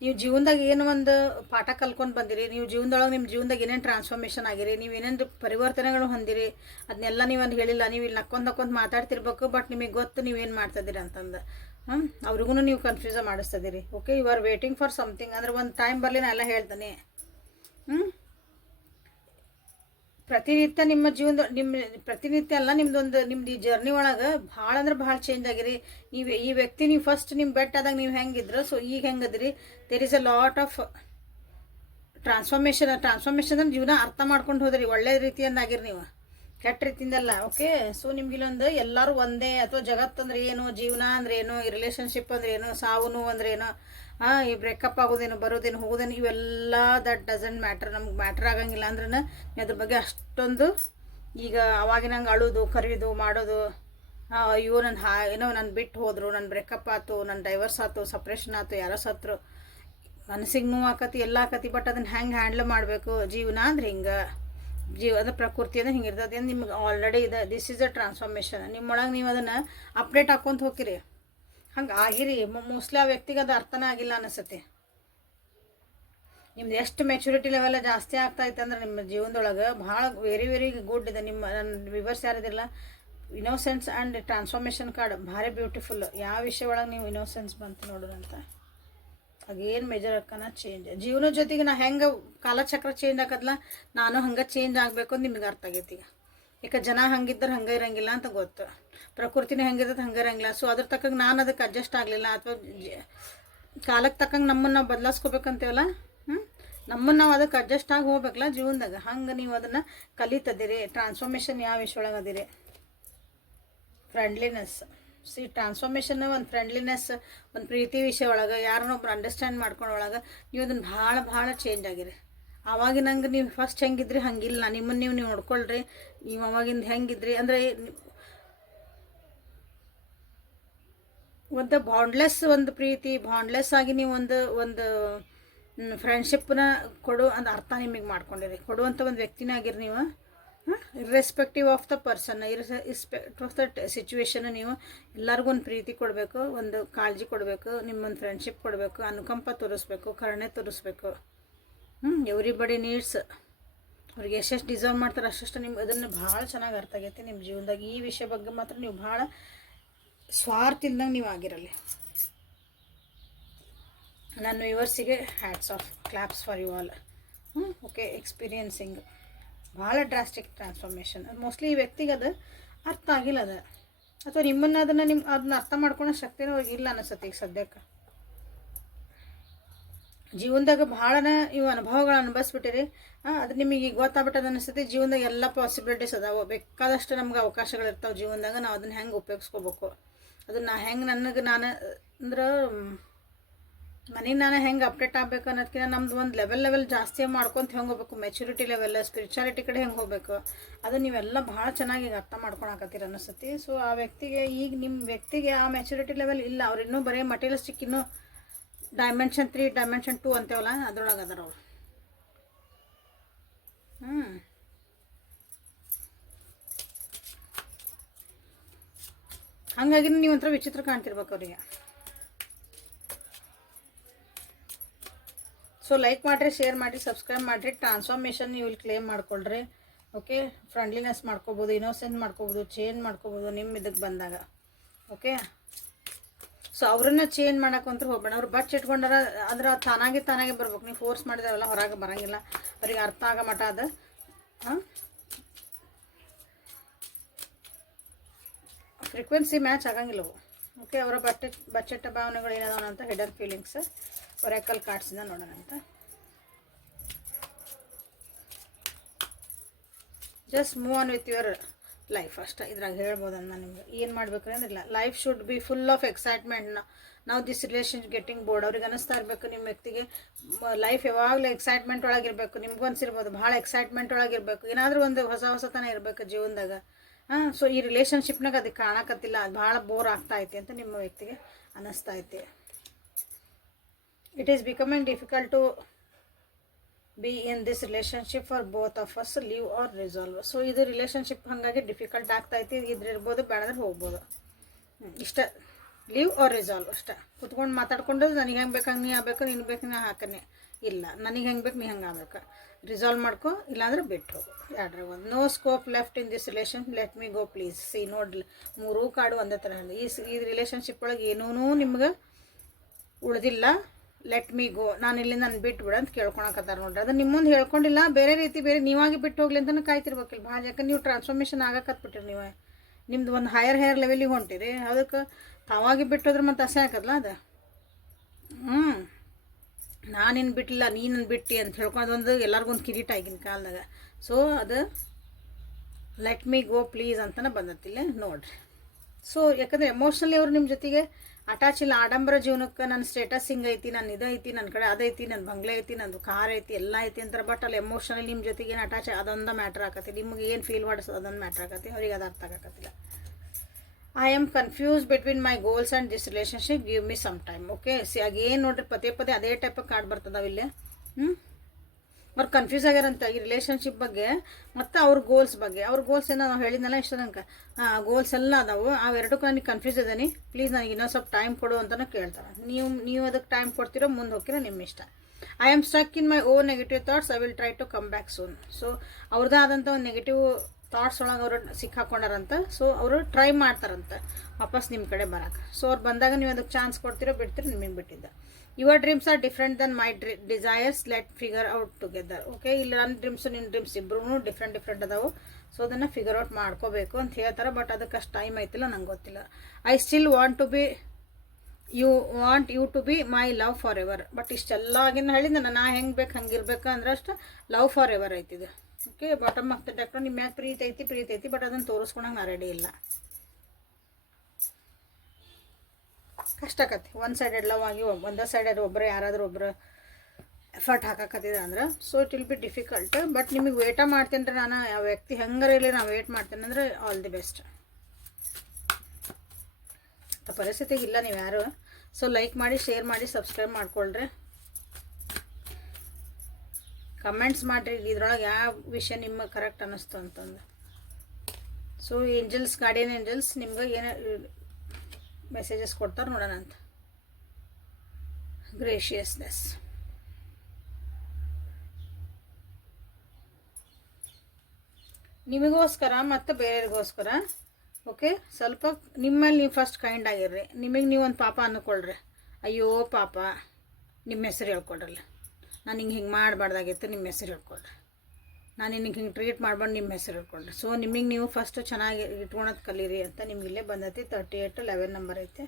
ನೀವು ಜೀವನದಾಗ ಏನು ಒಂದು ಪಾಠ ಕಲ್ಕೊಂಡು ಬಂದಿರಿ, ನೀವು ಜೀವನದೊಳಗೆ ನಿಮ್ಮ ಜೀವನದಾಗ ಏನೇನು ಟ್ರಾನ್ಸ್ಫಾರ್ಮೇಷನ್ ಆಗಿರಿ, ನೀವು ಏನೇನು ಪರಿವರ್ತನೆಗಳು ಹೊಂದಿರಿ, ಅದನ್ನೆಲ್ಲ ನೀವು ಒಂದು ಹೇಳಿಲ್ಲ, ನೀವು ಇಲ್ಲಿ ನಕ್ಕೊಂದು ನಕ್ಕೊಂದು ಮಾತಾಡ್ತಿರ್ಬೇಕು ಬಟ್ ನಿಮಗೆ ಗೊತ್ತು ನೀವೇನು ಮಾಡ್ತಿದ್ದೀರಿ ಅಂತಂದು. ಹ್ಞೂ ಅವ್ರಿಗೂ ನೀವು confuse ಮಾಡಿಸ್ತಿದ್ದೀರಿ okay you are waiting for something ಅಂದ್ರೆ ಒಂದು ಟೈಮ್ ಬರಲಿ ನಾನು ಎಲ್ಲ ಹೇಳ್ತಾನೆ. ಹ್ಞೂ ಪ್ರತಿನಿತ್ಯ ನಿಮ್ಮ ಜೀವನ ನಿಮ್ಮ ಪ್ರತಿನಿತ್ಯ ಅಲ್ಲ, ನಿಮ್ದೊಂದು, ನಿಮ್ದು ಈ ಜರ್ನಿ ಒಳಗೆ ಭಾಳ ಅಂದ್ರೆ ಭಾಳ ಚೇಂಜ್ ಆಗಿರಿ. ನೀವು, ಈ ವ್ಯಕ್ತಿ ನೀವು ಫಸ್ಟ್ ನಿಮ್ಮ ಬೆಟ್ ಆದಾಗ ನೀವು ಹೆಂಗಿದ್ರು? ಸೊ ಈಗ ಹೆಂಗದ್ರಿ? There is a lot of transformation transformation ಅಂದ್ರೆ ಜೀವನ ಅರ್ಥ ಮಾಡ್ಕೊಂಡು ಹೋದ್ರಿ. ಒಳ್ಳೆ ರೀತಿಯನ್ನಾಗಿರಿ ನೀವು. ಕೆಟ್ಟ ರೀತಿಯಿಂದಲ್ಲ ಓಕೆ ಸೊ ನಿಮ್ಗೆ ಇಲ್ಲೊಂದು ಎಲ್ಲರೂ ಒಂದೇ, ಅಥವಾ ಜಗತ್ತಂದ್ರೆ ಏನು, ಜೀವನ ಅಂದ್ರೆ ಏನು ರಿಲೇಷನ್ಶಿಪ್ ಅಂದ್ರೆ ಏನು, ಸಾವು ನೋವು ಅಂದ್ರೆ ಏನು ಹಾಂ, ಈ ಬ್ರೇಕಪ್ ಆಗೋದೇನು, ಬರೋದೇನು, ಹೋಗೋದೇನು, ಇವೆಲ್ಲ ದಟ್ ಡಸಂಟ್ ಮ್ಯಾಟರ್ ನಮ್ಗೆ ಮ್ಯಾಟ್ರ್ ಆಗಂಗಿಲ್ಲ ಅಂದ್ರೆ ಅದ್ರ ಬಗ್ಗೆ ಅಷ್ಟೊಂದು ಈಗ ಅವಾಗಿನ ಹಂಗೆ ಅಳೋದು ಕರೆಯೋದು ಮಾಡೋದು ಅಯ್ಯೋ ನನ್ನ ಹಾ, ಏನೋ ನನ್ನ ಬಿಟ್ಟು ಹೋದರು ನನ್ನ ಬ್ರೇಕಪ್ ಆಯ್ತು ನನ್ನ ಡೈವರ್ಸ್ ಆಯ್ತು ಸಪ್ರೇಷನ್ ಆಯ್ತು ಯಾರೋ ಸತ್ರು ಮನಸ್ಸಿಗೆ ನೋವು ಆಕತಿ, ಎಲ್ಲ ಆಕತಿ ಬಟ್ ಅದನ್ನು ಹೆಂಗೆ ಹ್ಯಾಂಡ್ಲ್ ಮಾಡಬೇಕು? ಜೀವನ ಅಂದ್ರೆ ಹಿಂಗೆ. ಜೀವ, ಅದು ಪ್ರಕೃತಿ ಅಂದ್ರೆ ಹಿಂಗೆ ನಿಮ್ಗೆ ಆಲ್ರೆಡಿ ಇದೆ ದಿಸ್ ಇಸ್ ಅ ಟ್ರಾನ್ಸ್ಫಾರ್ಮೇಷನ್ ನಿಮ್ಮೊಳಗೆ ನೀವು ಅದನ್ನು ಅಪ್ಡೇಟ್ ಹಾಕ್ಕೊಂತ ಹೋಗಿರಿ ಹಂಗೆ ಆಗಿರಿ ಮೋಸ್ಟ್ಲಿ ಆ ವ್ಯಕ್ತಿಗೆ ಅದು ಅರ್ಥನೇ ಆಗಿಲ್ಲ ಅನಿಸುತ್ತೆ. ನಿಮ್ದು ಎಷ್ಟು ಮೆಚುರಿಟಿ ಲೆವೆಲ್ಲ ಜಾಸ್ತಿ ಆಗ್ತಾ ಇತ್ತು ಅಂದ್ರೆ ನಿಮ್ಮ ಜೀವನದೊಳಗೆ ಭಾಳ ವೆರಿ ವೆರಿ ಗುಡ್ ಇದೆ. ನಿಮ್ಮ, ನನ್ನ ವಿವರ್ಸ್ ಯಾರಿದಿಲ್ಲ ಇನೋಸೆನ್ಸ್ ಆ್ಯಂಡ್ ಟ್ರಾನ್ಸ್ಫಾರ್ಮೇಷನ್ ಕಾರ್ಡ್ ಭಾರಿ ಬ್ಯೂಟಿಫುಲ್ ಯಾವ ವಿಷಯ ಒಳಗೆ ನೀವು ಇನೋಸೆನ್ಸ್ ಬಂತು ನೋಡೋದಂತ ಆಗೇನು ಮೇಜರ್ ಅಕ್ಕನ ಚೇಂಜ್ ಜೀವನ ಜೊತೆಗೆ ನಾ ಹೆಂಗೆ ಕಾಲಚಕ್ರ ಚೇಂಜ್ ಆಕದ್ಲ ನಾನು ಹಂಗೆ ಚೇಂಜ್ ಆಗಬೇಕು ಅಂತ ನಿಮ್ಗೆ ಅರ್ಥ ಆಗೈತಿ ಈಗ. ಯಾಕೆ ಜನ ಹಂಗಿದ್ರೆ ಹಂಗೆ ಇರಂಗಿಲ್ಲ ಅಂತ ಗೊತ್ತು. ಪ್ರಕೃತಿನೇ ಹೆಂಗಿರ್ತದೆ ಹಂಗೆ ಇರಂಗಿಲ್ಲ. ಸೊ ಅದ್ರ ತಕ್ಕಂಗೆ ನಾನು ಅದಕ್ಕೆ ಅಡ್ಜಸ್ಟ್ ಆಗಲಿಲ್ಲ. ಅಥವಾ ಕಾಲಕ್ಕೆ ತಕ್ಕಂಗೆ ನಮ್ಮನ್ನು ನಾವು ಬದಲಾಸ್ಕೋಬೇಕಂತೀವಲ್ಲ ಹ್ಞೂ ನಮ್ಮನ್ನು ನಾವು ಅದಕ್ಕೆ ಅಡ್ಜಸ್ಟ್ ಆಗಿ ಹೋಗ್ಬೇಕಲ್ಲ ಜೀವನದಾಗ? ಹಂಗೆ ನೀವು ಅದನ್ನು ಕಲಿತದಿರಿ ಟ್ರಾನ್ಸ್ಫಾರ್ಮೇಷನ್ ಯಾವ ವಿಷಯ ಅದಿರಿ ಫ್ರೆಂಡ್ಲಿನೆಸ್ ಸಿ ಟ್ರಾನ್ಸ್ಫಾರ್ಮೇಷನ್ ಒಂದು ಫ್ರೆಂಡ್ಲಿನೆಸ್ ಒಂದು ಪ್ರೀತಿ ವಿಷಯ ಒಳಗೆ ಯಾರನ್ನೊಬ್ರು ಅಂಡರ್ಸ್ಟ್ಯಾಂಡ್ ಮಾಡ್ಕೊಳ್ಳೋ ಒಳಗೆ, ನೀವು ಅದನ್ನು ಭಾಳ ಭಾಳ ಚೇಂಜ್ ಆಗಿರಿ. ಆವಾಗಿನ ನಂಗೆ ನೀವು ಫಸ್ಟ್ ಹೆಂಗಿದ್ರಿ, ಹಂಗಿಲ್ಲ. ನಿಮ್ಮನ್ನು ನೀವು ನೀವು ನೋಡ್ಕೊಳ್ರಿ. ನೀವು ಅವಾಗಿಂದ ಹೆಂಗಿದ್ರಿ ಅಂದರೆ ಒಂದು ಬಾಂಡ್ಲೆಸ್ ಒಂದು ಪ್ರೀತಿ ಬಾಂಡ್ಲೆಸ್ ಆಗಿ ನೀವು ಒಂದು ಒಂದು ಫ್ರೆಂಡ್ಶಿಪ್ನ ಕೊಡು ಅಂತ ಅರ್ಥ ನಿಮಗೆ ಮಾಡ್ಕೊಂಡಿರಿ. ಕೊಡುವಂಥ ಒಂದು ವ್ಯಕ್ತಿನೇ ಆಗಿರಿ ನೀವು. Irrespective of the person irrespective of the situation ನೀವು ಎಲ್ಲರಿಗೂ ಒಂದು ಪ್ರೀತಿ ಕೊಡಬೇಕು, ಒಂದು ಕಾಳಜಿ ಕೊಡಬೇಕು ನಿಮ್ಮೊಂದು ಫ್ರೆಂಡ್ಶಿಪ್ ಕೊಡಬೇಕು, ಅನುಕಂಪ ತೋರಿಸ್ಬೇಕು, ಕರುಣೆ ತೋರಿಸ್ಬೇಕು. ಹ್ಞೂ ಎವ್ರಿಬಡಿ ನೀಡ್ಸ್ ಅವ್ರಿಗೆ ಎಷ್ಟೆಷ್ಟು ಡಿಸರ್ವ್ ಮಾಡ್ತಾರೆ, ಅಷ್ಟೆಷ್ಟು ನಿಮ್ಮ ಅದನ್ನು ಭಾಳ ಚೆನ್ನಾಗಿ ಅರ್ಥ ಆಗೈತಿ ನಿಮ್ಮ ಜೀವನದಾಗ. ಈ ವಿಷಯ ಬಗ್ಗೆ ಮಾತ್ರ ನೀವು ಭಾಳ ಸ್ವಾರ್ಥ ಇಲ್ದಂಗೆ ನೀವು ಆಗಿರಲಿ. ನನ್ನ ವ್ಯೂವರ್ಸಿಗೆ hats off claps for you all ಹ್ಞೂ ಓಕೆ ಎಕ್ಸ್ಪೀರಿಯನ್ಸಿಂಗ್ ಭಾಳ ಡ್ರಾಸ್ಟಿಕ್ ಟ್ರಾನ್ಸ್ಫಾರ್ಮೇಷನ್ ಮೋಸ್ಟ್ಲಿ ಈ ವ್ಯಕ್ತಿಗೆ ಅದು ಅರ್ಥ ಆಗಿಲ್ಲ ಅದು. ಅಥವಾ ನಿಮ್ಮನ್ನು ಅದನ್ನು ನಿಮ್ಮ ಅದನ್ನ ಅರ್ಥ ಮಾಡ್ಕೊಳೋ ಶಕ್ತಿನೂ ಇಲ್ಲ ಅನ್ನಿಸುತ್ತೆ ಈಗ ಸದ್ಯಕ್ಕೆ. ಜೀವನದಾಗ ಭಾಳನ ಇವು ಅನುಭವಗಳು ಅನುಭವಿಸ್ಬಿಟ್ಟಿರಿ. ಅದು ನಿಮಗೆ ಈಗ ಗೊತ್ತಾಗ್ಬಿಟ್ಟದ ಅನಿಸ್ತೈತಿ, ಜೀವನದಾಗ ಎಲ್ಲ ಪಾಸಿಬಿಲಿಟೀಸ್ ಅದಾವೆ. ಬೇಕಾದಷ್ಟು ನಮ್ಗೆ ಅವಕಾಶಗಳಿರ್ತಾವೆ ಜೀವನದಾಗ, ನಾವು ಅದನ್ನ ಹೆಂಗೆ ಉಪಯೋಗಿಸ್ಕೋಬೇಕು. ಅದನ್ನ ನಾ ಹೆಂಗೆ ನನಗೆ ನಾನು, ಅಂದ್ರೆ ಮನೆ ನಾನು ಹೆಂಗೆ ಅಪ್ಡೇಟ್ ಆಗ್ಬೇಕು ಅನ್ನೋದಕ್ಕಿಂತ ನಮ್ದು ಒಂದು ಲೆವೆಲ್ ಲೆವೆಲ್ ಜಾಸ್ತಿ ಮಾಡ್ಕೊಂತ ಹೆಂಗೆ ಹೋಗ್ಬೇಕು. ಮೆಚುರಿಟಿ ಲೆವೆಲ್ ಸ್ಪಿರಿಚುಯಾಲಿಟಿ ಕಡೆ ಹೆಂಗೆ ಹೋಗ್ಬೇಕು. ಅದು ನೀವೆಲ್ಲ ಭಾಳ ಚೆನ್ನಾಗಿ ಈಗ ಅರ್ಥ ಮಾಡ್ಕೊಳಕತ್ತೀರ ಅನಿಸ್ತತಿ. ಸೊ ಆ ವ್ಯಕ್ತಿಗೆ, ಈಗ ನಿಮ್ಮ ವ್ಯಕ್ತಿಗೆ ಆ ಮೆಚುರಿಟಿ ಲೆವೆಲ್ ಇಲ್ಲ. ಅವ್ರು ಇನ್ನೂ ಬರೀ ಮಟೀರಿಯಲಿಸ್ಟಿಕ್ ಇನ್ನೂ ಡೈಮೆನ್ಷನ್ ತ್ರೀ ಡೈಮೆನ್ಷನ್ ಟೂ ಅಂತೇವಲ್ಲ, ಅದ್ರೊಳಗೆ ಅದಾರ ಅವ್ರು. ಹ್ಞೂ ಹಂಗಾಗಿ ನೀವು ಒಂಥರ ವಿಚಿತ್ರ ಕಾಣ್ತಿರ್ಬೇಕು ಅವರಿಗೆ. ಸೊ ಲೈಕ್ ಮಾಡಿರಿ ಶೇರ್ ಮಾಡಿರಿ ಸಬ್ಸ್ಕ್ರೈಬ್ ಮಾಡಿರಿ. ಟ್ರಾನ್ಸ್ಫಾರ್ಮೇಷನ್ ನೀವು ಇಲ್ಲಿ ಕ್ಲೇಮ್ ಮಾಡ್ಕೊಳ್ರಿ. ಓಕೆ ಫ್ರೆಂಡ್ಲಿನೆಸ್ ಮಾಡ್ಕೋಬೋದು ಇನ್ನೋಸೆನ್ಸ್ ಮಾಡ್ಕೋಬೋದು ಚೇಂಜ್ ಮಾಡ್ಕೋಬೋದು ನಿಮ್ಮ ಇದಕ್ಕೆ ಬಂದಾಗ. ಓಕೆ ಸೊ ಅವ್ರನ್ನ ಚೇಂಜ್ ಮಾಡಕ್ಕಂತೂ ಹೋಗ್ಬೇಡ. ಅವ್ರು ಬಚ್ ಇಟ್ಕೊಂಡಾರ ಅಂದ್ರೆ ತಾನಾಗೆ ತಾನಾಗೆ ಬರ್ಬೇಕು. ನೀವು ಫೋರ್ಸ್ ಮಾಡಿದಾರಲ್ಲ, ಹೊರಗೆ ಬರಂಗಿಲ್ಲ. ಅವ್ರಿಗೆ ಅರ್ಥ ಆಗೋ ಮಠ ಅದು. ಫ್ರೀಕ್ವೆನ್ಸಿ ಮ್ಯಾಚ್ ಆಗಂಗಿಲ್ಲವು ಓಕೆ ಅವರ ಬಟ್ಟೆ ಬಚ್ಚೆಟ್ಟ ಭಾವನೆಗಳು ಏನದಾವ ಅಂತ ಹೆಡರ್ ಫೀಲಿಂಗ್ಸ್ ಒರೆಕಲ್ ಕಾರ್ಡ್ಸಿಂದ ನೋಡೋಣ ಅಂತ. Just move on with your life ಅಷ್ಟೇ ಇದ್ರಾಗ ಹೇಳ್ಬೋದು ನಾನು ನಿಮ್ಗೆ. ಏನು ಮಾಡ್ಬೇಕಂದ್ರಿಲ್ಲ life should be full of excitement ನಾವು ದಿಸ್ ರಿಲೇಷನ್ ಗೆಟ್ಟಿಂಗ್ ಬೋರ್ಡ್ ಅವ್ರಿಗೆ ಅನಿಸ್ತಾ ಇರಬೇಕು ನಿಮ್ಮ ವ್ಯಕ್ತಿಗೆ. ಲೈಫ್ ಯಾವಾಗಲೂ ಎಕ್ಸೈಟ್ಮೆಂಟ್ ಒಳಗಿರ್ಬೇಕು ನಿಮ್ಗೂ ಅನ್ಸಿರ್ಬೋದು, ಭಾಳ ಎಕ್ಸೈಟ್ಮೆಂಟ್ ಒಳಗಿರಬೇಕು ಏನಾದರೂ ಒಂದು ಹೊಸ ಹೊಸತನ ಇರಬೇಕು ಜೀವನದಾಗ. ಹಾಂ ಸೊ ಈ ರಿಲೇಷನ್ಶಿಪ್ನಾಗ ಅದಕ್ಕೆ ಕಾಣಕತ್ತಿಲ್ಲ, ಅದು ಭಾಳ ಬೋರ್ ಆಗ್ತಾ ಐತಿ ಅಂತ ನಿಮ್ಮ ವ್ಯಕ್ತಿಗೆ ಅನ್ನಿಸ್ತಾ ಐತಿ. It is becoming difficult to be in this relationship for both of us leave or resolve so ಇದು ರಿಲೇಷನ್ಶಿಪ್ ಹಾಗಾಗಿ ಡಿಫಿಕಲ್ಟ್ ಆಗ್ತೈತಿ ಇದ್ರಿರ್ಬೋದು ಬೇಡಂದ್ರೆ ಹೋಗ್ಬೋದು. ಇಷ್ಟ. ಲೀವ್ ಆರ್ ರಿಸಾಲ್ವ್ ಅಷ್ಟೇ. ಕುತ್ಕೊಂಡು ಮಾತಾಡ್ಕೊಂಡು ನನಗೆ ಹೆಂಗೆ ಬೇಕು, ಹಂಗೆ ನೀ ಆಗ್ಬೇಕು ನಿನ್ಗೆ ಬೇಕು, ನಾ ಹಾಕನೆ. ಇಲ್ಲ, ನನಗೆ ಹೆಂಗೆ ಬೇಕು, ನೀ ಹಂಗೆ ಆಗ್ಬೇಕು. ರಿಸಾಲ್ವ್ ಮಾಡ್ಕೊ, ಇಲ್ಲಾಂದ್ರೆ ಬಿಟ್ಟು ಹೋಗು. ಎರಡ್ರಾಗ ಒಂದು. No scope left in this relation let me go please see ನೋಡ್ಲಿ ಮೂರೂ ಕಾಡು ಒಂದೇ ಥರ ಈ ಈ ರಿಲೇಷನ್ಶಿಪ್ ಒಳಗೆ ಏನೂ ನಿಮ್ಗೆ ಉಳ್ದಿಲ್ಲ. ಲೆಟ್ ಮೀ ಗೋ ನಾನು ಇಲ್ಲಿಂದ ನಾನು ಬಿಟ್ಟು ಬಿಡು ಅಂತ ಕೇಳ್ಕೊಳಕತ್ತಾರ ನೋಡ್ರಿ. ಅದು ನಿಮ್ಮ ಮುಂದೆ ಹೇಳ್ಕೊಂಡಿಲ್ಲ, ಬೇರೆ ರೀತಿ ಬೇರೆ ನೀವಾಗಿ ಬಿಟ್ಟು ಹೋಗ್ಲಿ ಅಂತಲೂ ಕಾಯ್ತಿರ್ಬೇಕಿಲ್ಲ ಭಾಳ ಯಾಕಂದ್ರೆ ನೀವು ಟ್ರಾನ್ಸ್ಫಾರ್ಮೇಷನ್ ಆಗಕತ್ಬಿಟ್ರಿ ನೀವು. ನಿಮ್ದು ಒಂದು ಹೈಯರ್ ಹೈಯರ್ ಲೆವೆಲಿಗೆ ಹೊಂಟಿರಿ. ಅದಕ್ಕೆ ತಾವಾಗಿ ಬಿಟ್ಟೋದ್ರೆ ಮತ್ತೆ ಅಸೆ ಆಕದಲ್ಲ ಅದು? ಹ್ಞೂ ನಾನೇನು ಬಿಟ್ಟಿಲ್ಲ ನೀನು ಬಿಟ್ಟು ಅಂತ ಹೇಳ್ಕೊಂಡು ಒಂದು ಎಲ್ಲರಿಗೂ ಒಂದು ಕಿರೀಟ ಆಗಿನ ಕಾಲದಾಗ. ಸೊ ಅದು ಲೆಟ್ ಮೀ ಗೋ ಪ್ಲೀಸ್ ಅಂತಲೇ ಬಂದತ್ತಿಲ್ಲ ನೋಡ್ರಿ. ಸೊ ಯಾಕಂದರೆ ಎಮೋಷ್ನಲಿ ಅವರು ನಿಮ್ಮ ಜೊತೆಗೆ ಅಟ್ಯಾಚ್ ಇಲ್ಲ, ಆಡಂಬರ ಜೀವನಕ್ಕೆ ನನ್ನ ಸ್ಟೇಟಸ್ ಹಿಂಗೆ ಐತಿ ನನ್ನ ಇದೈತಿ ನನ್ನ ಕಡೆ ಅದೈತಿ ನನ್ನ ಬಂಗ್ಲೆ ಐತಿ, ನಂದು ಕಾರ್ ಐತಿ, ಎಲ್ಲ ಐತಿ ಅಂತಾರೆ ಬಟ್ ಅಲ್ಲಿ ಎಮೋಷನಲಿ ನಿಮ್ಮ ಜೊತೆಗೆ ಏನು ಅಟ್ಯಾಚ್ ಅದೊಂದು ಮ್ಯಾಟ್ರ್ ಆಕತಿ. ನಿಮ್ಗೆ ಏನು ಫೀಲ್ ಮಾಡಿಸೋದು ಅದೊಂದು ಮ್ಯಾಟ್ರ್ ಆಕತಿ. ಅವ್ರಿಗೆ ಅದು ಅರ್ಥ ಆಗಕತ್ತಿಲ್ಲ. I am confuse between my goals and this relationship give me some time okay see, ಆಗ ಏನು ನೋಡ್ರಿ, ಪದೇ ಪದೇ ಅದೇ ಟೈಪ್ ಕಾರ್ಡ್ ಬರ್ತದಾವ ಇಲ್ಲೇ ಹ್ಞೂ ಅವ್ರು ಕನ್ಫ್ಯೂಸ್ ಆಗ್ಯಾರಂತ ಈ ರಿಲೇಷನ್ಶಿಪ್ ಬಗ್ಗೆ, ಮತ್ತು ಅವ್ರ ಗೋಲ್ಸ್ ಬಗ್ಗೆ. ಅವ್ರ ಗೋಲ್ಸ್ ಏನೋ ನಾವು ಹೇಳಿದ್ನಲ್ಲ ಇಷ್ಟ ತನಕ ಗೋಲ್ಸ್ ಎಲ್ಲ ಅದಾವು. ಅವೆರಡಕ್ಕೂ ನನಗೆ ಕನ್ಫ್ಯೂಸ್ ಇದ್ದೀನಿ. ಪ್ಲೀಸ್ ನನಗೆ ಇನ್ನೊಂದು ಸ್ವಲ್ಪ ಟೈಮ್ ಕೊಡು ಅಂತಲೂ ಕೇಳ್ತಾರೆ. ನೀವು ನೀವು ಅದಕ್ಕೆ ಟೈಮ್ ಕೊಡ್ತಿರೋ ಮುಂದೆ ಹೋಗ್ತಿರೋ ನಿಮ್ಮ ಇಷ್ಟ. I am stuck in my oh negative thoughts I will try to come back soon so ಅವ್ರದ್ದೇ ಆದಂಥ ಒಂದು ನೆಗೆಟಿವ್ ಥಾಟ್ಸ್ ಒಳಗೆ ಅವರು ಸಿಕ್ಕಾಕೊಂಡಾರಂತ. ಸೊ ಅವರು ಟ್ರೈ ಮಾಡ್ತಾರಂತ. ವಾಪಸ್ ನಿಮ್ಮ ಕಡೆ ಬರೋಕೆ. ಸೊ ಅವ್ರು ಬಂದಾಗ ನೀವು ಅದಕ್ಕೆ ಚಾನ್ಸ್ ಕೊಡ್ತಿರೋ ಬಿಡ್ತೀರೋ ನಿಮಗೆ ಬಿಟ್ಟಿದ್ದ. Your dreams are different than my ಡ್ರಿ desires let figure out together okay ಇಲ್ಲಿ ನನ್ನ ಡ್ರೀಮ್ಸ್ ನಿನ್ನ ಡ್ರೀಮ್ಸ್ ಇಬ್ಬರೂ ಡಿಫ್ರೆಂಟ್ ಡಿಫ್ರೆಂಟ್ ಅದಾವು. ಸೊ ಅದನ್ನು ಫಿಗರ್ ಔಟ್ ಮಾಡ್ಕೋಬೇಕು ಅಂತ ಹೇಳ್ತಾರೆ. ಬಟ್ ಅದಕ್ಕೆ ಅಷ್ಟು ಟೈಮ್ ಐತಿಲ್ಲ ನಂಗೆ ಗೊತ್ತಿಲ್ಲ. I still want to be you want you to be my love for ever but ಇಷ್ಟೆಲ್ಲ ಆಗಿನ ಹೇಳಿದ ನಾ ಹೆಂಗೆ ಬೇಕು, ಹಂಗೆ ಇರ್ಬೇಕು ಅಂದ್ರೆ ಅಷ್ಟು ಲವ್ ಫಾರ್ ಎವರ್ ಐತಿದೆ ಓಕೆ ಬಾಟಮ್ ದ ಡಾಕ್ಟರ್ ನಿಮ್ಮ ಮ್ಯಾಗ ಪ್ರೀತಿ ಐತಿ ಪ್ರೀತಿ ಐತಿ ಬಟ್ ಅದನ್ನು ತೋರಿಸ್ಕೊಳಂಗೆ ನಾ ರೆಡಿ ಇಲ್ಲ. ಕಷ್ಟ ಆಕತಿ ಒಂದು ಸೈಡೆಡ್ ಲವ್ ಆಗಿ, ಒಂದೇ ಸೈಡೆಡ್ ಒಬ್ಬರು ಯಾರಾದರೂ ಒಬ್ಬರು ಎಫರ್ಟ್ ಹಾಕಕತ್ತಿದ ಅಂದ್ರೆ so it will be difficult but ನಿಮಗೆ ವೇಟ ಮಾಡ್ತೀನಿ ರೀ ನಾನು. ಯಾವ ವ್ಯಕ್ತಿ ಹೆಂಗಾರ ಇರಲಿ ನಾನು ವೇಟ್ ಮಾಡ್ತೀನಿ ಅಂದರೆ ಆಲ್ ದಿ ಬೆಸ್ಟ್ ಪರಿಸ್ಥಿತಿಗೆ ಇಲ್ಲ ನೀವು ಯಾರು. ಸೊ ಲೈಕ್ ಮಾಡಿ ಶೇರ್ ಮಾಡಿ ಸಬ್ಸ್ಕ್ರೈಬ್ ಮಾಡ್ಕೊಳ್ರಿ. ಕಮೆಂಟ್ಸ್ ಮಾಡಿರಿ, ಇದ್ರೊಳಗೆ ಯಾವ ವಿಷಯ ನಿಮಗೆ ಕರೆಕ್ಟ್ ಅನ್ನಿಸ್ತು ಅಂತಂದು. ಸೊ ಏಂಜಲ್ಸ್ ಗಾರ್ಡಿಯನ್ ಏಂಜಲ್ಸ್ ನಿಮ್ಗೆ ಏನು ಮೆಸೇಜಸ್ ಕೊಡ್ತಾರೆ ನೋಡೋಣ ಅಂತ. ಗ್ರೇಷಿಯಸ್ನೆಸ್ ನಿಮಗೋಸ್ಕರ ಮತ್ತು ಬೇರೆಯವ್ರಿಗೋಸ್ಕರ ಓಕೆ ಸ್ವಲ್ಪ ನಿಮ್ಮಲ್ಲಿ ನೀವು ಫಸ್ಟ್ ಕೈಂಡ್ ಆಗಿರ್ರಿ. ನಿಮಗೆ ನೀವು ಒಂದು ಪಾಪ ಅಂದ್ಕೊಳ್ರಿ ಅಯ್ಯೋ ಪಾಪ ನಿಮ್ಮ ಹೆಸರು ಹೇಳ್ಕೊಡ್ರಲ್ಲ. ನಾನು ಹಿಂಗೆ ಹಿಂಗೆ ಮಾಡಬಾರ್ದಾಗಿತ್ತು ನಿಮ್ಮ ಹೆಸರು ಹೇಳ್ಕೊಳ್ರಿ ನಾನು ನಿನಗೆ ಹಿಂಗೆ ಟ್ರೀಟ್ ಮಾಡ್ಬಂದು ನಿಮ್ಮ ಹೆಸರು ಇಟ್ಕೊಂಡ್ರಿ ಸೊ ನಿಮಗೆ ನೀವು ಫಸ್ಟ್ ಚೆನ್ನಾಗಿ ಇಟ್ಕೊಳೋದು ಕಲೀರಿ ಅಂತ ನಿಮ್ಗೆ ಇಲ್ಲೇ ಬಂದೈತಿ. ತರ್ಟಿ ಏಟ್ ಲೆವೆನ್ ನಂಬರ್ ಐತೆ.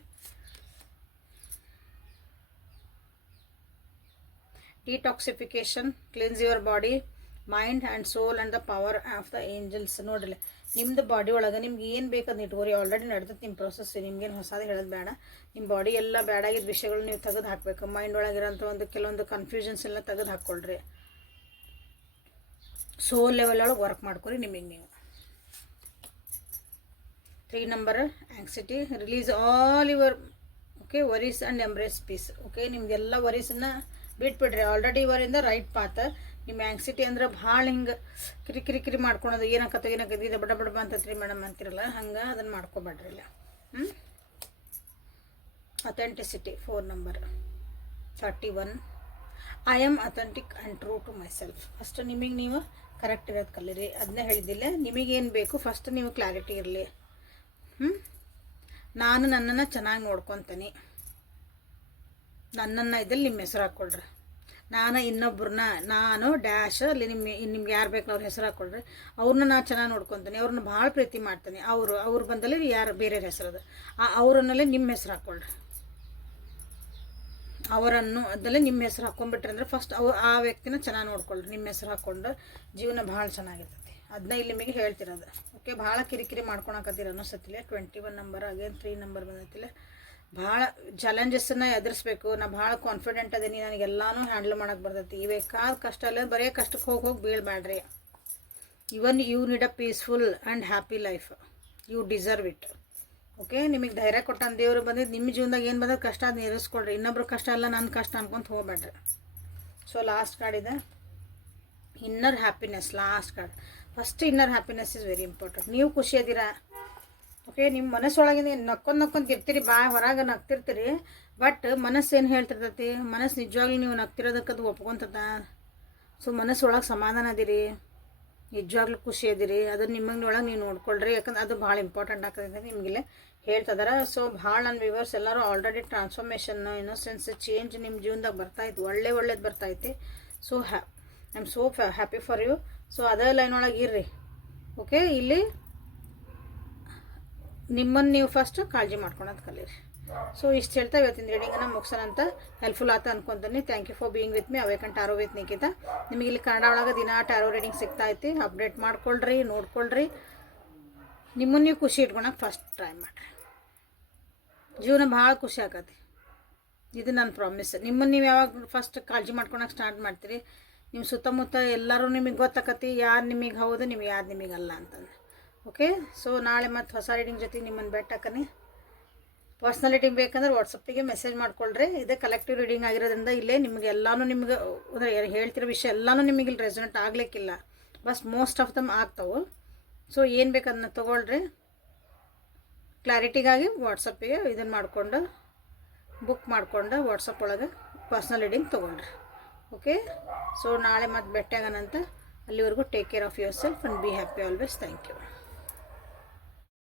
Detoxification cleanse your body mind and soul and the power of the angels ನೋಡ್ರಿ ನಿಮ್ಮದು ಬಾಡಿ ಒಳಗೆ ನಿಮ್ಗೆ ಏನು ಬೇಕಂದು ಇಟ್ಕೋರಿ. ಆಲ್ರೆಡಿ ನಡೆದೈತೆ ನಿಮ್ಮ ಪ್ರೊಸೆಸ್ ನಿಮ್ಗೇನು ಹೊಸದು ಹೇಳೋದು ಬೇಡ. ನಿಮ್ಮ ಬಾಡಿ ಎಲ್ಲ ಬ್ಯಾಡಾಗಿದ್ದ ವಿಷಯಗಳು ನೀವು ತೆಗೆದು ಹಾಕಬೇಕು. ಮೈಂಡ್ ಒಳಗಿರೋಂಥ ಒಂದು ಕೆಲವೊಂದು ಕನ್ಫ್ಯೂಷನ್ಸ್ ಎಲ್ಲ ತೆಗೆದು ಹಾಕ್ಕೊಳ್ರಿ ಸೋಲ್ ಲೆವೆಲ್ ಒಳಗೆ ವರ್ಕ್ ಮಾಡ್ಕೊರಿ ನಿಮಗೆ ನೀವು. Three number anxiety release all your okay worries and embrace peace okay ನಿಮ್ಗೆಲ್ಲ ವರೀಸನ್ನು ಬಿಟ್ಬಿಡ್ರಿ. ಆಲ್ರೆಡಿ ಇವರಿಂದ ರೈಟ್ ಪಾತ್ ನಿಮ್ಮ ಆ್ಯಂಗ್ಸಿಟಿ ಅಂದ್ರೆ ಭಾಳ ಹಿಂಗೆ ಕಿರಿ ಕಿರಿ ಕಿರಿ ಮಾಡ್ಕೊಳೋದು. ಏನಾಕತ್ತ ಏನಕ್ಕ ಇದು ಬಡ ಬಡ ಅಂತತ್ರಿ ಮೇಡಮ್ ಅಂತಿರಲ್ಲ. ಹಂಗೆ ಅದನ್ನು ಮಾಡ್ಕೊಬೇಡ್ರಿ ಇಲ್ಲ. ಹ್ಞೂ authenticity four number thirty one I am authentic and true to myself first ನಿಮಗೆ ನೀವು ಕರೆಕ್ಟ್ ಇರೋದು ಕಲೀರಿ. ಅದನ್ನೇ ಹೇಳಿದ್ದಿಲ್ಲ. ನಿಮಗೇನು ಬೇಕು? ಫಸ್ಟ್ ನೀವು ಕ್ಲಾರಿಟಿ ಇರಲಿ. ಹ್ಞೂ ನಾನು ನನ್ನನ್ನು ಚೆನ್ನಾಗಿ ನೋಡ್ಕೊತೀನಿ. ನನ್ನನ್ನು ಇದ್ದಲ್ಲಿ ನಿಮ್ಮ ಹೆಸರು ಹಾಕ್ಕೊಳ್ರಿ ನಾನು ಇನ್ನೊಬ್ಬರನ್ನ ನಾನು ಡ್ಯಾಶ್ ಅಲ್ಲಿ ನಿಮ್ಮ ನಿಮ್ಗೆ ಯಾರು ಬೇಕು ಅವ್ರ ಹೆಸರು ಹಾಕ್ಕೊಳ್ರಿ ಅವ್ರನ್ನ ನಾನು ಚೆನ್ನಾಗಿ ನೋಡ್ಕೊತೀನಿ. ಅವ್ರನ್ನ ಭಾಳ ಪ್ರೀತಿ ಮಾಡ್ತೀನಿ. ಅವರು, ಅವ್ರು ಬಂದಲ್ಲಿ ಯಾರು ಬೇರೆ ಅದು. ಆ ಅವರನ್ನಲ್ಲೇ ನಿಮ್ಮ ಹೆಸರು ಹಾಕ್ಕೊಳ್ರಿ ಅವರನ್ನು ಅದಲ್ಲೇ ನಿಮ್ಮ ಹೆಸರು ಹಾಕ್ಕೊಂಡ್ಬಿಟ್ರೆ ಅಂದರೆ ಫಸ್ಟ್ ಅವು ಆ ವ್ಯಕ್ತಿನ ಚೆನ್ನಾಗಿ ನೋಡ್ಕೊಳ್ರಿ, ನಿಮ್ಮ ಹೆಸರು ಹಾಕ್ಕೊಂಡು ಜೀವನ ಭಾಳ ಚೆನ್ನಾಗಿರ್ತೈತಿ. ಅದನ್ನ ಇಲ್ಲಿ ನಿಮಗೆ ಹೇಳ್ತಿರೋದು. ಓಕೆ ಭಾಳ ಕಿರಿಕಿರಿ ಮಾಡ್ಕೊಳಕತ್ತೀರ ಅನ್ನಿಸತ್ತಿಲ್ಲ twenty one number again three number ಬಂದೈತಿಲ್ಲ ಭಾಳ ಚಾಲೆಂಜಸ್ಸನ್ನು ಎದುರಿಸ್ಬೇಕು, ನಾ ಭಾಳ ಕಾನ್ಫಿಡೆಂಟ್ ಅದೀನಿ ನನಗೆಲ್ಲಾನು ಹ್ಯಾಂಡಲ್ ಮಾಡೋಕೆ ಬರ್ತೈತಿ. ಇಬೇಕಾದ ಕಷ್ಟ ಅಲ್ಲ ಬರೀ ಕಷ್ಟಕ್ಕೆ ಹೋಗಿ ಹೋಗಿ ಬೀಳಬೇಡ್ರಿ even you need a peaceful and happy life you deserve it okay, ನಿಮಗೆ ಧೈರ್ಯ ಕೊಟ್ಟಾನ ದೇವರು ಬಂದಿದ್ದು ನಿಮ್ಮ ಜೀವನದಾಗ ಏನು ಬಂದದ್ದು ಕಷ್ಟ ಅದು ಎದುರಿಸ್ಕೊಳ್ರಿ. ಇನ್ನೊಬ್ರು ಕಷ್ಟ ಅಲ್ಲ ನನ್ನ ಕಷ್ಟ ಅನ್ಕೊಂತ ಹೋಗ್ಬೇಡ್ರಿ. ಸೊ ಲಾಸ್ಟ್ ಕಾರ್ಡ್ ಇದೆ. Inner happiness last card first inner happiness is very important ನೀವು ಖುಷಿ ಅದೀರಾ? ಓಕೆ ನಿಮ್ಮ ಮನಸ್ಸೊಳಗಿಂದ ನಕ್ಕೊಂದು ನಕ್ಕೊಂದು ಇರ್ತೀರಿ ಬಾ ಹೊರಗೆ ನಗ್ತಿರ್ತೀರಿ ಬಟ್ ಮನಸ್ಸು ಏನು ಹೇಳ್ತಿರ್ತೈತಿ? ಮನಸ್ಸು ನಿಜವಾಗ್ಲೂ ನೀವು ನಗ್ತಿರೋದಕ್ಕೆ ಅದು ಒಪ್ಕೊಂತದ? ಸೊ ಮನಸ್ಸೊಳಗೆ ಸಮಾಧಾನ ಅದಿರಿ. ನಿಜವಾಗ್ಲೂ ಖುಷಿ ಅದಿರಿ. ಅದು ನಿಮಗೆ ಒಳಗೆ ನೀವು ನೋಡ್ಕೊಳ್ರಿ. ಯಾಕಂದ್ರೆ ಅದು ಭಾಳ ಇಂಪಾರ್ಟೆಂಟ್ ಆಗ್ತದೆ ನಿಮಗೆಲ್ಲ ಹೇಳ್ತದಾರ ಸೊ ಭಾಳ ನನ್ನ ವ್ಯೂವರ್ಸ್ ಎಲ್ಲರೂ ಆಲ್ರೆಡಿ ಟ್ರಾನ್ಸ್ಫಾರ್ಮೇಷನ್ ಇನ್ನೋಸೆನ್ಸ್ ಚೇಂಜ್ ನಿಮ್ಮ ಜೀವನದಾಗ ಬರ್ತಾಯಿತ್ತು ಒಳ್ಳೆ ಒಳ್ಳೇದು ಬರ್ತೈತಿ so ಹ್ಯಾ I am so happy for you so ಅದೇ ಲೈನ್ ಒಳಗೆ ಇರ್ರಿ. ಓಕೆ ಇಲ್ಲಿ ನಿಮ್ಮನ್ನು ನೀವು ಫಸ್ಟ್ ಕಾಳಜಿ ಮಾಡ್ಕೊಳೋದು ಕಲೀರಿ ಸೊ ಇಷ್ಟು ಹೇಳ್ತಾ ಇವತ್ತಿನ ರೀಡಿಂಗನ್ನು ಮುಗಿಸೋಣ ಅಂತ. ಹೆಲ್ಪ್ಫುಲ್ ಆತ ಅನ್ಕೊಂತೀನಿ. Thank you for being with me awaken tarot with Nikhita ನಿಮಗೆ ಇಲ್ಲಿ ಕನ್ನಡ ಒಳಗೆ ದಿನ ಟಾರೋ ರೀಡಿಂಗ್ ಸಿಗ್ತಾ ಐತಿ. ಅಪ್ಡೇಟ್ ಮಾಡ್ಕೊಳ್ರಿ, ನೋಡ್ಕೊಳ್ರಿ. ನಿಮ್ಮನ್ನು ನೀವು ಖುಷಿ ಇಟ್ಕೊಳಕ್ಕೆ ಫಸ್ಟ್ ಟ್ರೈ ಮಾಡಿರಿ. ಜೀವನ ಭಾಳ ಖುಷಿ ಆಗತ್ತೆ ಇದು ನನ್ನ ಪ್ರಾಮಿಸ್ ನಿಮ್ಮನ್ನು ನೀವು ಯಾವಾಗ ಫಸ್ಟ್ ಕಾಳಜಿ ಮಾಡ್ಕೊಳಕ್ಕೆ ಸ್ಟಾರ್ಟ್ ಮಾಡ್ತೀರಿ ನಿಮ್ಮ ಸುತ್ತಮುತ್ತ ಎಲ್ಲರೂ ನಿಮಗೆ ಗೊತ್ತಾಕತಿ, ಯಾರು ನಿಮಗೆ ಹೌದು ನಿಮಗೆ ಯಾರು ನಿಮಗಲ್ಲ ಅಂತಂದು. ಓಕೆ ಸೊ ನಾಳೆ ಮತ್ತು ಹೊಸ ರೀಡಿಂಗ್ ಜೊತೆ ನಿಮ್ಮನ್ನು ಬೆಟ್ಟಾಕನಿ ಪರ್ಸ್ನಲ್ ರೀಡಿಂಗ್ ಬೇಕಂದ್ರೆ ವಾಟ್ಸಪ್ಪಿಗೆ ಮೆಸೇಜ್ ಮಾಡ್ಕೊಳ್ರಿ. ಇದೇ ಕಲೆಕ್ಟಿವ್ ರೀಡಿಂಗ್ ಆಗಿರೋದ್ರಿಂದ ಇಲ್ಲೇ ನಿಮಗೆ ಎಲ್ಲಾನು ನಿಮ್ಗೆ, ಅಂದರೆ ಹೇಳ್ತಿರೋ ವಿಷಯ ಎಲ್ಲಾನು ನಿಮಗೆ ಇಲ್ಲಿ ರೆಸನೆಂಟ್ ಆಗ್ಲಿಕ್ಕಿಲ್ಲ. ಬಸ್ ಮೋಸ್ಟ್ ಆಫ್ ದಮ್ ಆಗ್ತಾವೆ. ಸೊ ಏನು ಬೇಕು ಅದನ್ನ ತೊಗೊಳ್ರಿ. ಕ್ಲಾರಿಟಿಗಾಗಿ ವಾಟ್ಸಪ್ಪಿಗೆ ಇದನ್ನು ಮಾಡಿಕೊಂಡು ಬುಕ್ ಮಾಡಿಕೊಂಡು ವಾಟ್ಸಪ್ ಒಳಗೆ ಪರ್ಸ್ನಲ್ ರೀಡಿಂಗ್ ತೊಗೊಳ್ರಿ. ಓಕೆ ಸೊ ನಾಳೆ ಮತ್ತೆ ಭೇಟಿಯಾಗೋಣಂತ. ಅಲ್ಲಿವರೆಗೂ take care of yourself and be happy always thank you